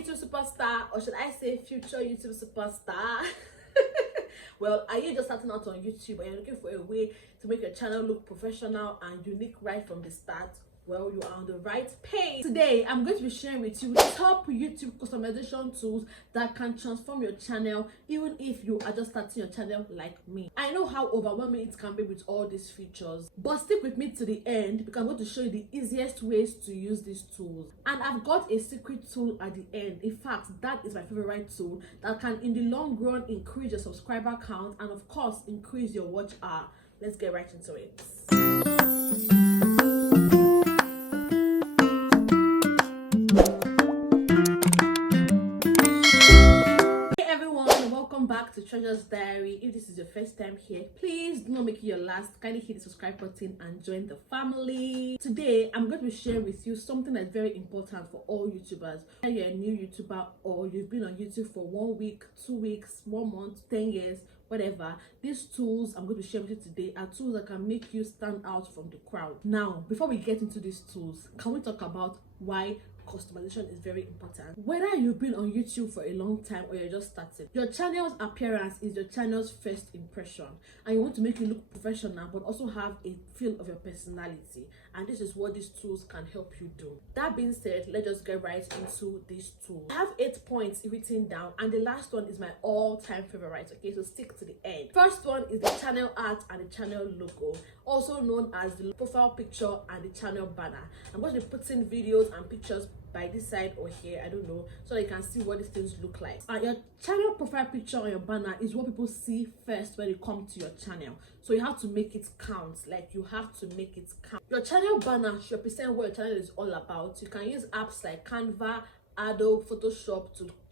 YouTube superstar, or should I say future YouTube superstar? Well, are you just starting out on YouTube and you're looking for a way to make your channel look professional and unique right from the start? Well, you are on the right page. Today, I'm going to be sharing with you top YouTube customization tools that can transform your channel even if you are just starting your channel like me. I know how overwhelming it can be with all these features, but stick with me to the end because I'm going to show you the easiest ways to use these tools. And I've got a secret tool at the end. In fact, that is my favorite tool that can in the long run increase your subscriber count and of course increase your watch hour. Let's get right into it. Welcome back to Treasure's Diary. If this is your first time here, please do not make it your last. Kindly hit the subscribe button and join the family. Today I'm going to be sharing with you something that's very important for all YouTubers. Whether you're a new YouTuber or you've been on YouTube for 1 week, 2 weeks, 1 month, 10 years, whatever, these tools I'm going to share with you today are tools that can make you stand out from the crowd. Now, before we get into these tools, can we talk about why customization is very important? Whether you've been on YouTube for a long time or you're just starting, your channel's appearance is your channel's first impression, and you want to make it look professional but also have a feel of your personality, and this is what these tools can help you do. That being said, let's just get right into these tools. I have 8 points written down, and the last one is my all-time favorite. Okay, so stick to the end. First one is the channel art and the channel logo, also known as the profile picture and the channel banner. I'm going to be putting videos and pictures by this side or here, I don't know, so that you can see what these things look like. Your channel profile picture on your banner is what people see first when they come to your channel, so you have to make it count. Like, you have to make it count. Your channel banner should represent what your channel is all about. You can use apps like Canva, Adobe, Photoshop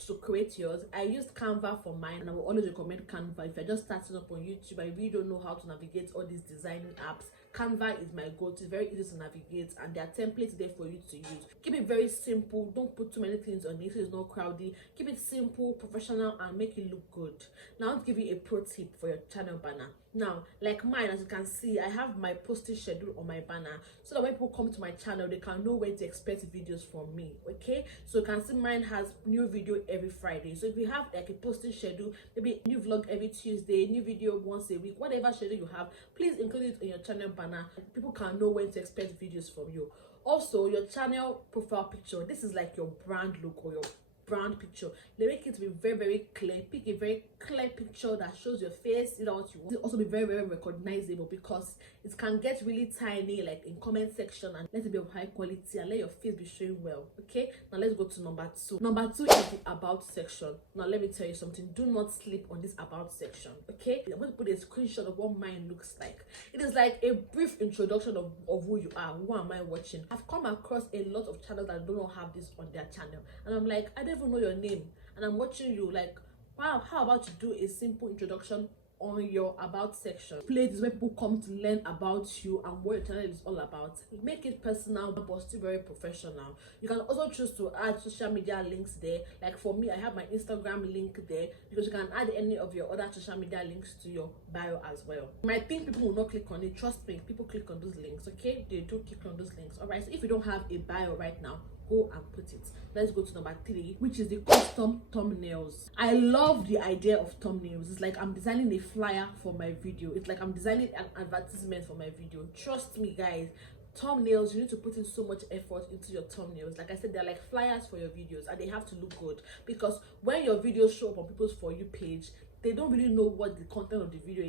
to create yours. I used Canva for mine, and I will always recommend Canva if you're just starting up on YouTube and you really don't know how to navigate all these designing apps. Canva is my go-to. It's very easy to navigate, and there are templates there for you to use. Keep it very simple. Don't put too many things on it so it's not crowded. Keep it simple, professional, and make it look good. Now, I'll give you a pro tip for your channel banner. Now, like mine, as you can see, I have my posting schedule on my banner so that when people come to my channel, they can know when to expect videos from me. Okay, so you can see mine has new video every Friday. So if you have like a posting schedule, maybe a new vlog every Tuesday, new video once a week, whatever schedule you have, please include it in your channel banner. People can know when to expect videos from you. Also, your channel profile picture, this is like your brand look or your brand picture. They make it to be very, very clear. Pick a very clear picture that shows your face, you know what you want. It'll also be very, very recognizable because it can get really tiny, like in comment section, and let it be of high quality and let your face be showing well. Okay, now let's go to number 2. Number 2 is the about section. Now let me tell you something, do not sleep on this about section. Okay, I'm going to put a screenshot of what mine looks like. It is like a brief introduction of who you are. Who am I watching? I've come across a lot of channels that do not have this on their channel, and I'm like, I don't even know your name, and I'm watching you like, wow, how about you do a simple introduction on your about section? Places where people come to learn about you and what your channel is all about. Make it personal but still very professional. You can also choose to add social media links there. Like for me, I have my Instagram link there, because you can add any of your other social media links to your bio as well. You might think people will not click on it. Trust me, people click on those links. Okay, they do click on those links. All right, so if you don't have a bio right now, go and put it. Let's go to number 3, which is the custom thumbnails. I love the idea of thumbnails. It's like I'm designing a flyer for my video. It's like I'm designing an advertisement for my video. Trust me, guys, thumbnails, you need to put in so much effort into your thumbnails. Like I said, they're like flyers for your videos, and they have to look good, because when your videos show up on people's For You page, they don't really know what the content of the video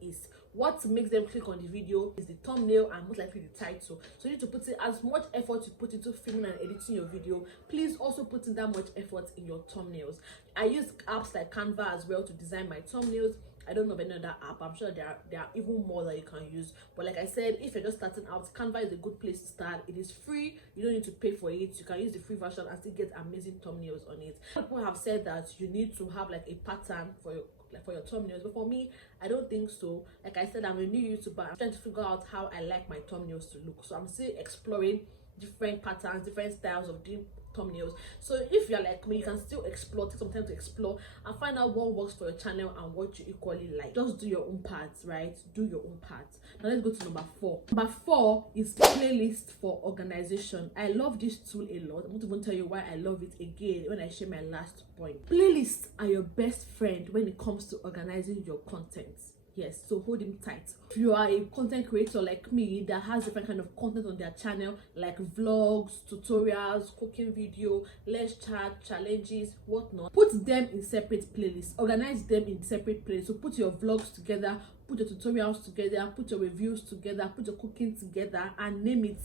is. What makes them click on the video is the thumbnail and most likely the title. So you need to put in as much effort you put into filming and editing your video. Please also put in that much effort in your thumbnails. I use apps like Canva as well to design my thumbnails. I don't know of any other app. I'm sure there are even more that you can use, but like I said, if you're just starting out, Canva is a good place to start. It is free. You don't need to pay for it. You can use the free version and still get amazing thumbnails on it. People have said that you need to have like a pattern for your thumbnails, but for me, I don't think so. Like I said, I'm a new YouTuber. I'm trying to figure out how I like my thumbnails to look, so I'm still exploring different patterns, different styles of doing thumbnails. So if you're like me, you can still explore, take some time to explore and find out what works for your channel and what you equally like. Just do your own parts, right? Do your own parts. Now let's go to number 4. Number 4 is playlist for organization. I love this tool a lot. I'm going to even tell you why I love it again when I share my last point. Playlists are your best friend when it comes to organizing your content. Yes, so hold him tight. If you are a content creator like me that has different kind of content on their channel, like vlogs, tutorials, cooking video, let's chat, challenges, whatnot, put them in separate playlists. Organize them in separate playlists. So put your vlogs together, put your tutorials together, put your reviews together, put your cooking together, and name it.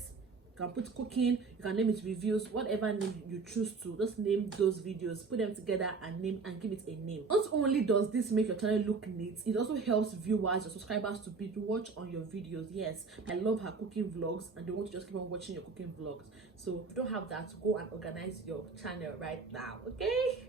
You can put cooking, you can name it reviews, whatever name you choose to. Just name those videos, put them together and name and give it a name. Not only does this make your channel look neat, it also helps viewers or subscribers to watch on your videos. Yes, I love her cooking vlogs and they want to just keep on watching your cooking vlogs. So if you don't have that, go and organize your channel right now, okay?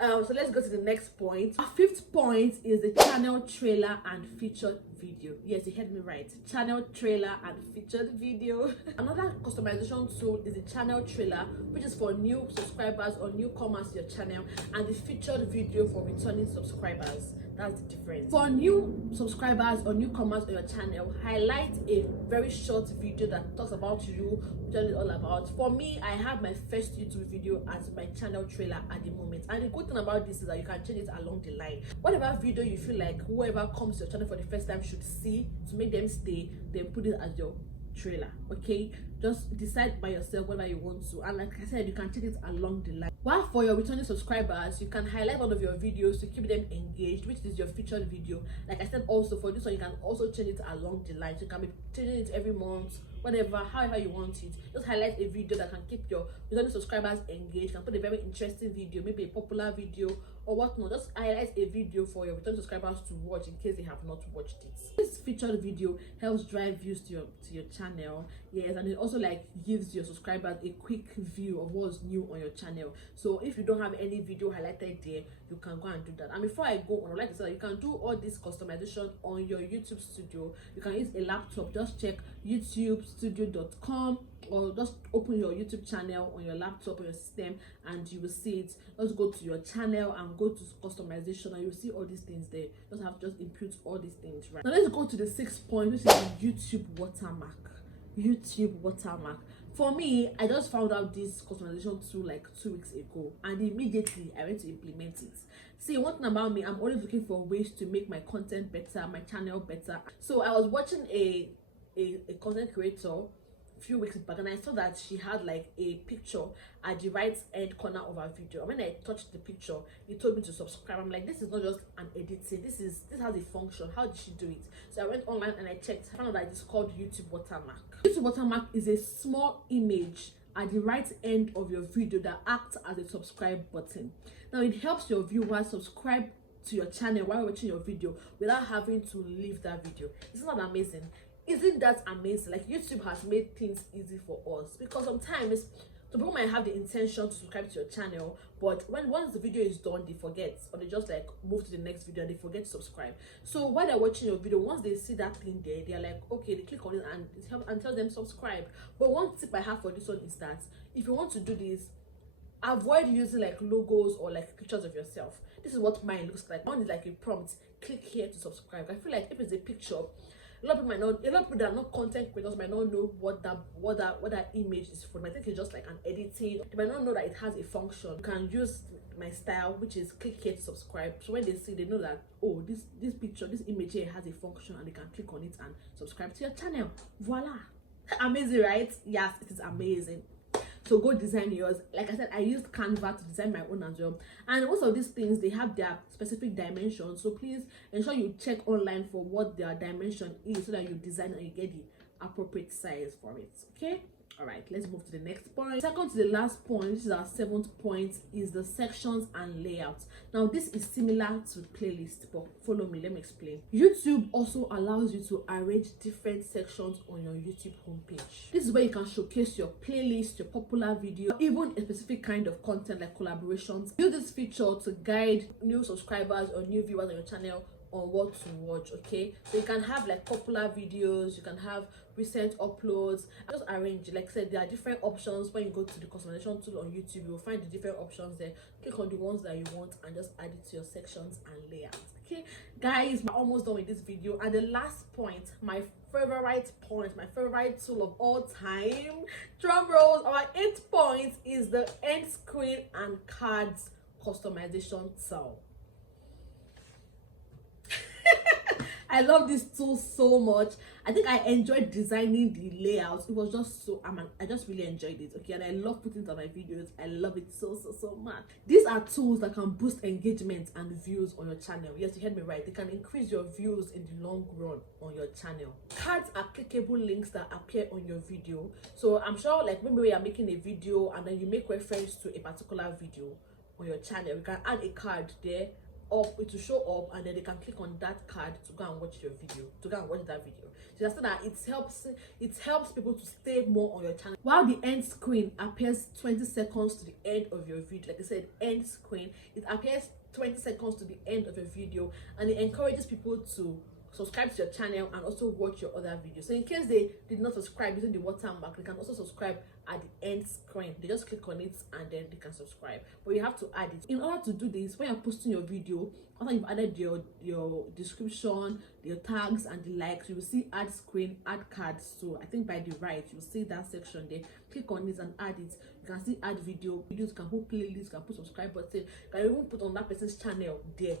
So let's go to the next point. Our 5th point is the channel trailer and featured video. Yes, you heard me right. Channel trailer and featured video. Another customization tool is the channel trailer, which is for new subscribers or newcomers to your channel, and the featured video for returning subscribers. That's the difference. For new subscribers or newcomers on your channel, highlight a very short video that talks about you, tell it all about. For me, I have my first YouTube video as my channel trailer at the moment, and the good thing about this is that you can change it along the line. Whatever video you feel like whoever comes to your channel for the first time should see to make them stay, then put it as your trailer. Okay, just decide by yourself whatever you want to, and like I said, you can take it along the line. While for your returning subscribers, you can highlight one of your videos to keep them engaged, which is your featured video. Like I said, also for this one, you can also change it along the line. So you can be changing it every month, whatever, however you want it. Just highlight a video that can keep your returning subscribers engaged. You can put a very interesting video, maybe a popular video or whatnot. Just highlight a video for your returning subscribers to watch in case they have not watched it. This featured video helps drive views to your channel. Yes, and it also like gives your subscribers a quick view of what's new on your channel. So if you don't have any video highlighted there, you can go and do that. And before I go on, I'd like to say that you can do all this customization on your YouTube studio. You can use a laptop. Just check youtubestudio.com or just open your YouTube channel on your laptop or your system and you will see it. Just go to your channel and go to customization and you'll see all these things there. Just input all these things, right? Now let's go to the 6th point, which is YouTube watermark. YouTube watermark. For me, I just found out this customization tool like 2 weeks ago and immediately I went to implement it. See, one thing about me, I'm always looking for ways to make my content better, my channel better. So I was watching a content creator few weeks back and I saw that she had like a picture at the right hand corner of her video, and when I touched the picture it told me to subscribe. I'm like, this is not just an editing, this has a function. How did she do it? So I went online and I checked. I found out that it's called YouTube watermark. YouTube watermark is a small image at the right end of your video that acts as a subscribe button. Now it helps your viewers subscribe to your channel while watching your video without having to leave that video. Isn't that amazing? Isn't that amazing? Like, YouTube has made things easy for us, because sometimes some people might have the intention to subscribe to your channel, but once the video is done, they forget, or they just like move to the next video and they forget to subscribe. So while they're watching your video, once they see that thing there, they're like, okay, they click on it and it helps and tells them subscribe. But one tip I have for this one is that if you want to do this, avoid using like logos or like pictures of yourself. This is what mine looks like. One is like a prompt, click here to subscribe. I feel like if it's a picture, a lot of people that are not content creators might not know what that image is for. I think it's just like an editing. They might not know that it has a function. You can use my style, which is click here to subscribe. So when they see, they know that, oh, this picture, this image here has a function, and they can click on it and subscribe to your channel. Voila. Amazing, right? Yes, it is amazing. So go design yours. Like I said, I used Canva to design my own as well. And most of these things, they have their specific dimensions. So please ensure you check online for what their dimension is so that you design and you get the appropriate size for it. Okay? All right, let's move to the next point. Second to the last point, which is our 7th point, is the sections and layouts. Now this is similar to playlist, but follow me, let me explain. YouTube also allows you to arrange different sections on your YouTube homepage. This is where you can showcase your playlist, your popular video, even a specific kind of content like collaborations. Use this feature to guide new subscribers or new viewers on your channel on what to watch. Okay, so you can have like popular videos, you can have recent uploads. I just arrange, like I said, there are different options. When you go to the customization tool on YouTube, you'll find the different options there. Click on the ones that you want and just add it to your sections and layouts. Okay guys, we're almost done with this video, and the last point, my favorite tool of all time, drum rolls, our 8th point is the Endscreen and Cards customization tool. I love this tool so much. I think I enjoyed designing the layouts. It was just so I just really enjoyed it. Okay, and I love putting it on my videos. I love it so much. These are tools that can boost engagement and views on your channel. Yes, you heard me right. They can increase your views in the long run on your channel. Cards are clickable links that appear on your video. So I'm sure, like, maybe you are making a video and then you make reference to a particular video on your channel, you can add a card there up, it will show up, and then they can click on that card to go and watch your video, to go and watch that video. So that's that it helps people to stay more on your channel. While the end screen appears 20 seconds to the end of your video, like I said, end screen, it appears 20 seconds to the end of your video, and it encourages people to subscribe to your channel and also watch your other videos. So in case they did not subscribe using the watermark, they can also subscribe at the end screen. They just click on it and then they can subscribe, but you have to add it. In order to do this, when you're posting your video, after you've added your description, your tags and the likes, you will see add screen, add cards. So I think by the right you will see that section there. Click on it and add it. You can see add videos, you can put playlists, you can put subscribe button, you can even put on that person's channel there.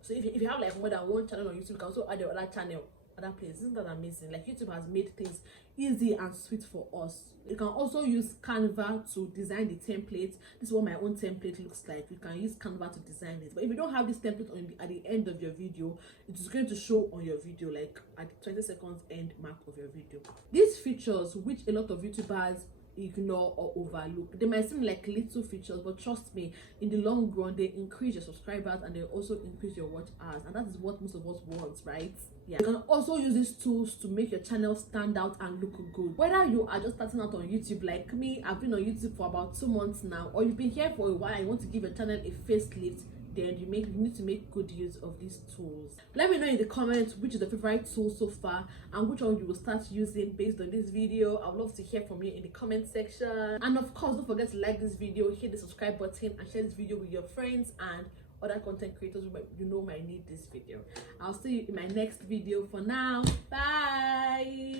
So if you have like more than one channel on YouTube, you can also add your other channel, other place. Isn't that amazing? Like, YouTube has made things easy and sweet for us. You can also use Canva to design the template. This is what my own template looks like. You can use Canva to design it. But if you don't have this template at the end of your video, it is going to show on your video, like at the 20 seconds end mark of your video. These features, which a lot of YouTubers ignore or overlook, they might seem like little features, but trust me, in the long run they increase your subscribers and they also increase your watch hours, and that is what most of us want, right? Yeah, you can also use these tools to make your channel stand out and look good. Whether you are just starting out on YouTube like me, I've been on YouTube for about 2 months now, or you've been here for a while and you want to give your channel a facelift, then you need to make good use of these tools. Let me know in the comments which is the favorite tool so far and which one you will start using based on this video. I would love to hear from you in the comment section. And of course, don't forget to like this video, hit the subscribe button, and share this video with your friends and other content creators who you know might need this video. I'll see you in my next video. For now, bye.